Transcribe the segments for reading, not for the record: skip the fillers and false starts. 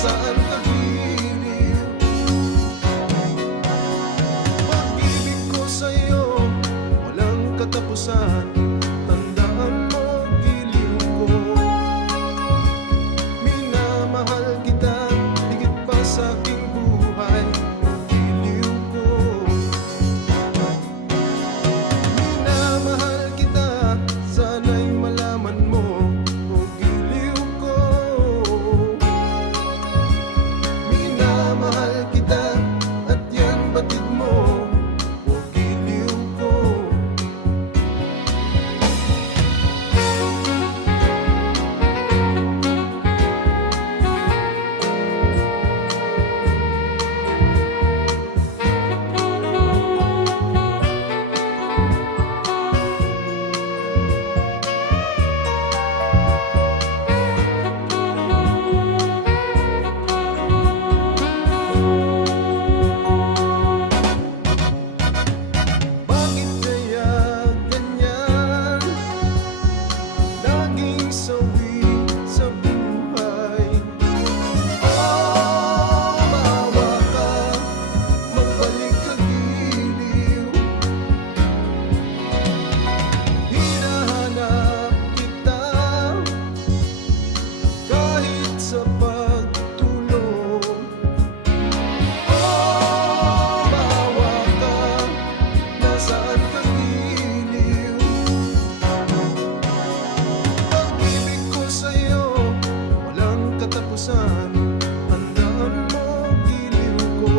nasaan ka giliw? Pag-ibig ko sa'yo, walang katapusan. Tandaan mo, giliw ko. Minamahal kita, higit pa sa aking buhay. Giliw ko. Minamahal kita, sana'y malaman mo. O giliw ko. Minamahal kita, at yan batid mo. O giliw ko. Bakit kaya ganyan? Laging sawi sa buhay. Oh, maawa ka, magbalik ka giliw. Hinahanap kita kahit sa pagtulog. Oh, maawa ka, nasaan ka giliw? Pag-ibig ko sa'yo, walang katapusan. Tandaan mo, giliw ko.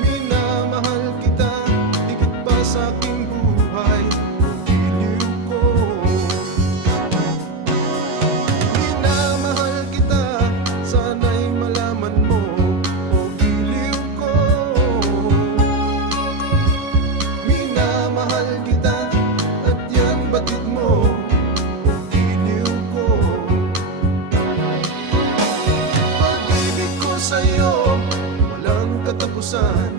Minamahal kita, higit pa sa aking buhay. Giliw ko. Minamahal kita, sana'y malaman mo. O giliw ko. Minamahal kita, at yan batid mo. O giliw ko. Pag-ibig ko sa'yo, walang katapusan.